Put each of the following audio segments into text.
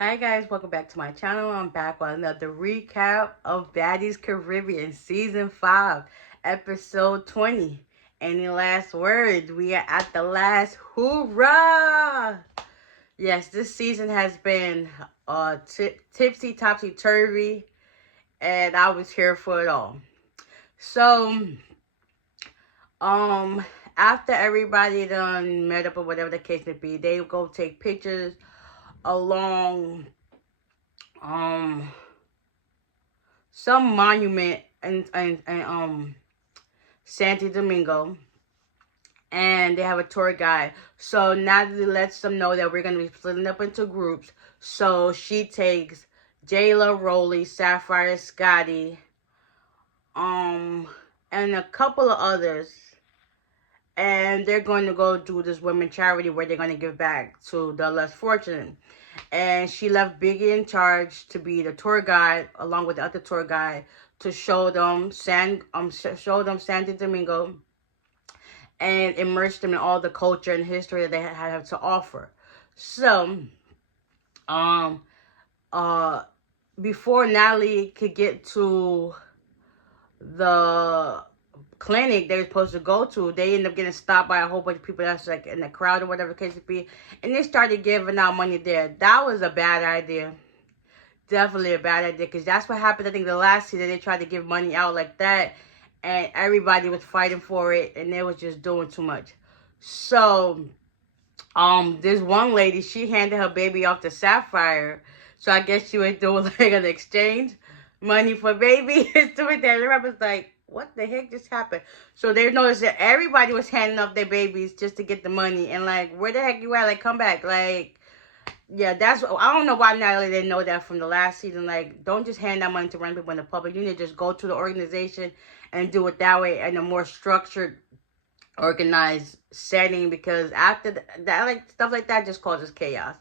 Hi guys, welcome back to my channel. I'm back with another recap of Baddies Caribbean Season 5, Episode 20. Any last words? We are at the last hoorah! Yes, this season has been tipsy, topsy-turvy, and I was here for it all. So, um, after everybody done met up or whatever the case may be, they go take pictures along um some monument in Santo Domingo, and they have a tour guide. So Natalie lets them know that we're gonna be splitting up into groups. So she takes Jayla, Rolly, Sapphire, Scotty, and a couple of others, and they're going to go do this women charity where they're going to give back to the less fortunate. And she left Biggie in charge to be the tour guide along with the other tour guide to show them Santo Domingo and immerse them in all the culture and history that they have to offer. So, um, uh, before Natalie could get to the clinic they were supposed to go to, they end up getting stopped by a whole bunch of people that's like in the crowd or whatever the case it be, and they started giving out money there. That was a bad idea. Definitely a bad idea, because that's what happened. I think the last season they tried to give money out like that, and everybody was fighting for it, and they was just doing too much. So, this one lady, she handed her baby off to Sapphire, so I guess she was doing like an exchange, money for baby, and doing that. And I was like, what the heck just happened? So they noticed that everybody was handing off their babies just to get the money, and like, where the heck you at? Like, come back, like. Yeah, I don't know why Natalie didn't know that from the last season. Like, don't just hand that money to random people in the public. You need to just go to the organization and do it that way in a more structured, organized setting, because after that, like, stuff like that just causes chaos.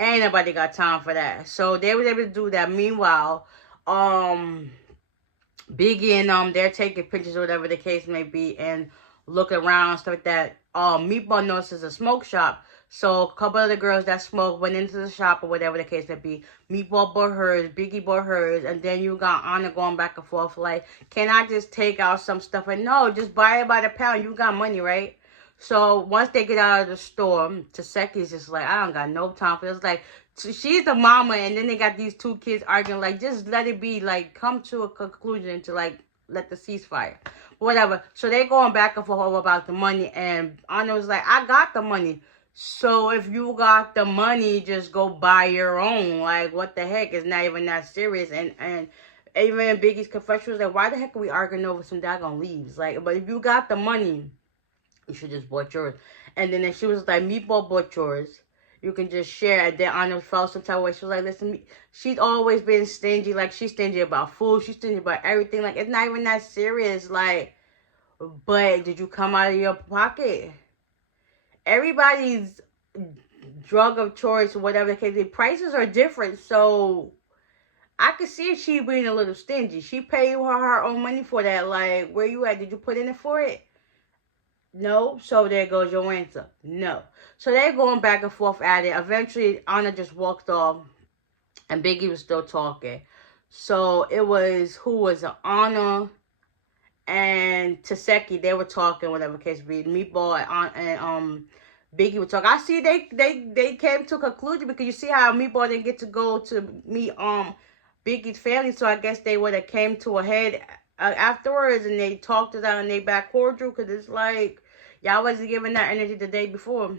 Ain't nobody got time for that. So they was able to do that. Meanwhile, Biggie and they're taking pictures or whatever the case may be and look around, stuff like that. Meatball notices a smoke shop. So a couple of the girls that smoke went into the shop or whatever the case may be. Meatball bought hers, Biggie bought hers, and then you got Anna going back and forth like, can I just take out some stuff? And no, just buy it by the pound. You got money, right? So once they get out of the store, Taseki's just like, I don't got no time for this. Like, she's the mama, and then they got these two kids arguing. Like, just let it be. Like, come to a conclusion to, like, let the ceasefire. Whatever. So they going back and forth about the money, and Anna was like, I got the money. So if you got the money, just go buy your own. Like, what the heck? It's not even that serious. And even in Biggie's confession was like, why the heck are we arguing over some daggone leaves? Like, but if you got the money, you should just bought yours. And then she was like, Meatball bought yours. You can just share. And then Anna felt some type of way. She was like, listen, she's always been stingy. Like, she's stingy about food. She's stingy about everything. Like, it's not even that serious. Like, but did you come out of your pocket? Everybody's drug of choice or whatever the case, the prices are different. So I could see she being a little stingy. She paid her own money for that. Like, where you at? Did you put in it for it? No. So there goes your answer. No. So they're going back and forth at it. Eventually, Anna just walked off, and Biggie was still talking. So it was, who was it? Anna and Taseki. They were talking, whatever case be. Meatball and Biggie would talk. I see they came to a conclusion, because you see how Meatball didn't get to go to meet Biggie's family, so I guess they would have came to a head afterwards, and they talked it out and they back cordial, because it's like, y'all wasn't giving that energy the day before.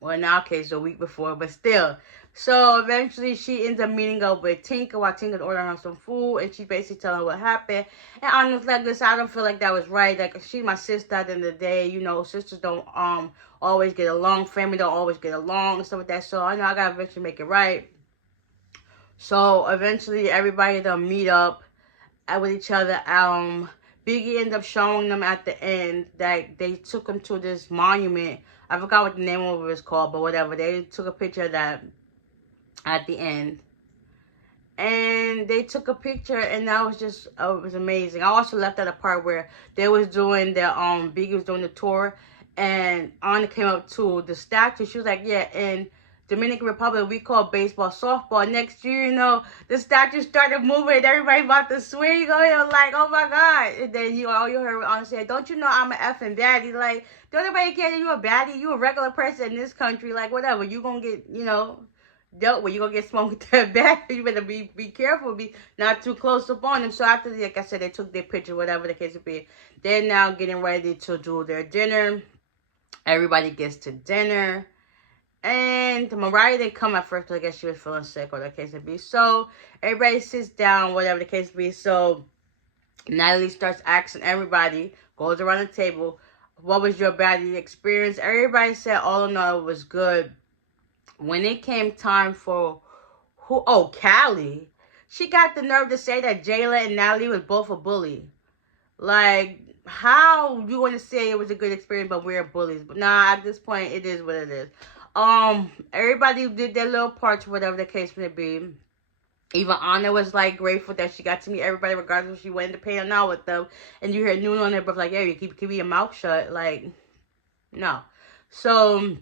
Well, in our case, a week before, but still. So eventually, she ends up meeting up with Tinka while Tinka's ordering her some food, and she basically telling her what happened. And Anna's like, listen, I don't feel like that was right. Like, she's my sister at the end of the day. You know, sisters don't always get along. Family don't always get along and stuff like that. So I know I gotta eventually make it right. So eventually, everybody they'll meet up with each other. Biggie ended up showing them at the end that they took him to this monument. I forgot what the name of it was called, but whatever. They took a picture of that at the end. And they took a picture, and that was just, it was amazing. I also left at a part where they was doing the, Biggie was doing the tour, and Anna came up to the statue. She was like, yeah, and Dominican Republic, we call baseball softball. Next year, you know, the statue started moving and everybody about to swing. Oh, you're like, oh my God. And then all you heard was say, don't you know I'm an effing baddie? Like, don't nobody care that you a baddie. You a regular person in this country. Like, whatever. You gonna get, you know, dealt with. You gonna get smoked with that baddie. You better be careful. Be not too close up on them. So after, like I said, they took their picture, whatever the case would be. They're now getting ready to do their dinner. Everybody gets to dinner. And Mariah didn't come at first because I guess she was feeling sick or the case may be. So everybody sits down, whatever the case may be. So Natalie starts asking everybody, goes around the table, what was your baddie experience? Everybody said all in all it was good. When it came time for Callie, she got the nerve to say that Jayla and Natalie was both a bully. Like, how you want to say it was a good experience, but we're bullies? But nah, at this point, it is what it is. Everybody did their little parts, whatever the case may be. Even Anna was like grateful that she got to meet everybody, regardless if she went to pay or not with them. And you hear Noon on there, but like, yeah, you keep your mouth shut. Like, no. So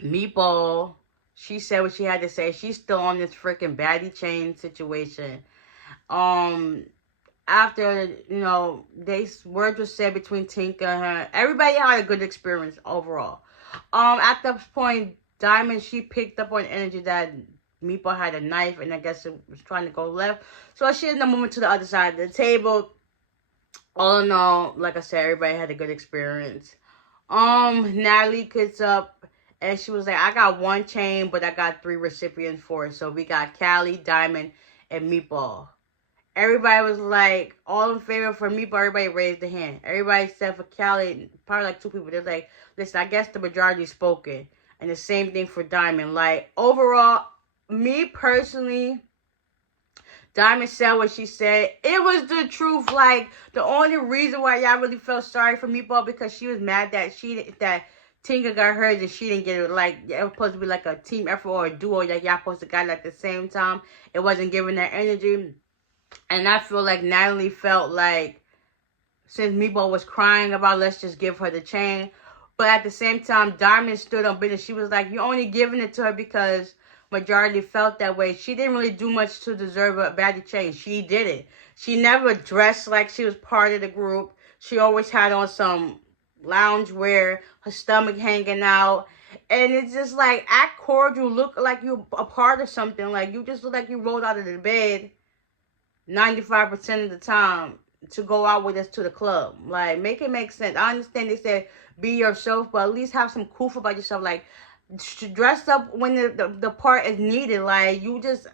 Meatball, she said what she had to say. She's still on this freaking baddie chain situation. After, you know, words were said between Tinka and her. Everybody had a good experience overall. At this point, Diamond, she picked up on energy that Meatball had a knife, and I guess it was trying to go left. So she ended up moving to the other side of the table. All in all, like I said, everybody had a good experience. Natalie gets up, and she was like, I got one chain, but I got 3 recipients for it. So we got Callie, Diamond, and Meatball. Everybody was like, all in favor for Meatball. Everybody raised their hand. Everybody except for Callie, probably like 2 people. They're like, listen, I guess the majority spoken. And the same thing for Diamond. Like, overall, me personally, Diamond said what she said. It was the truth. Like, the only reason why y'all really felt sorry for Meatball because she was mad that Tinka got hers and she didn't get it. Like, it was supposed to be like a team effort or a duo that y'all supposed to got it at the same time. It wasn't giving that energy. And I feel like Natalie felt like, since Meatball was crying about, let's just give her the chain. But at the same time, Diamond stood on business. She was like, you're only giving it to her because majority felt that way. She didn't really do much to deserve a baddie chain. She did it. She never dressed like she was part of the group. She always had on some loungewear, her stomach hanging out. And it's just like, act cordial, look like you're a part of something. Like, you just look like you rolled out of the bed 95% of the time to go out with us to the club. Like, make it make sense. I understand they said be yourself, but at least have some proof about yourself. Like, dress up when the part is needed. Like, you just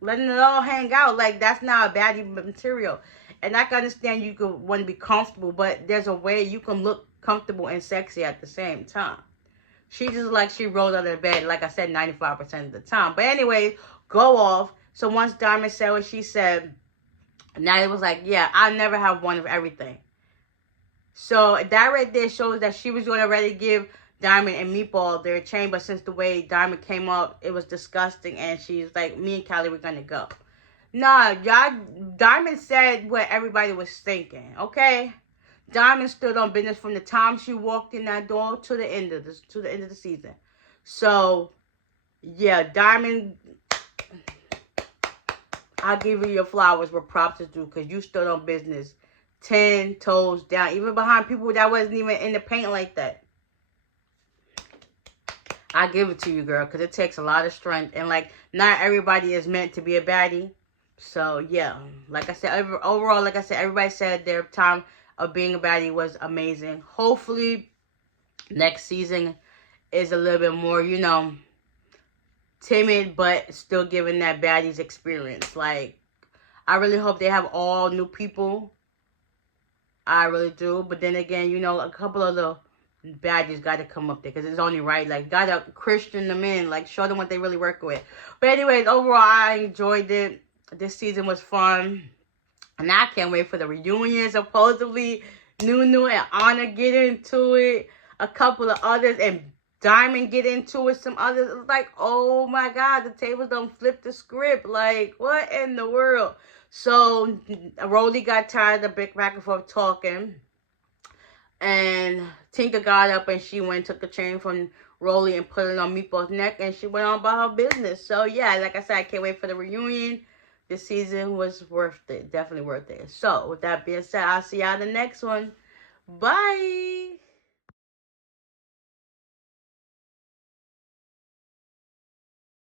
letting it all hang out. Like, that's not a baddie material. And I can understand you could want to be comfortable, but there's a way you can look comfortable and sexy at the same time. She just like she rolled out of bed, like I said, 95% of the time. But anyway, go off. So once Diamond said what she said, Natalie was like, yeah, I never have one of everything. So that right there shows that she was going to already give Diamond and Meatball their chain. But since the way Diamond came up, it was disgusting. And she's like, me and Callie, we're going to go. Nah, Diamond said what everybody was thinking, okay? Diamond stood on business from the time she walked in that door to the end of the season. So, yeah, Diamond, I'll give you your flowers where props is due because you stood on business 10 toes down, even behind people that wasn't even in the paint like that. I give it to you, girl, because it takes a lot of strength. And, like, not everybody is meant to be a baddie. So, yeah, like I said, overall, like I said, everybody said their time of being a baddie was amazing. Hopefully, next season is a little bit more, you know, timid, but still giving that baddies experience. Like, I really hope they have all new people. I really do. But then again, you know, a couple of the baddies got to come up there because it's only right. Like, got to Christian them in. Like, show them what they really work with. But anyways, overall, I enjoyed it. This season was fun. And I can't wait for the reunion. Supposedly, Nunu and Anna get into it. A couple of others. And Diamond get into it. Some others. It's like, oh my God. The tables don't flip the script. Like, what in the world? So, Rolly got tired of the back and forth talking. And Tinka got up and she went and took the chain from Rolly and put it on Meatball's neck, and she went on about her business. So yeah, like I said, I can't wait for the reunion. This season was worth it. Definitely worth it. So with that being said, I'll see y'all in the next one. Bye.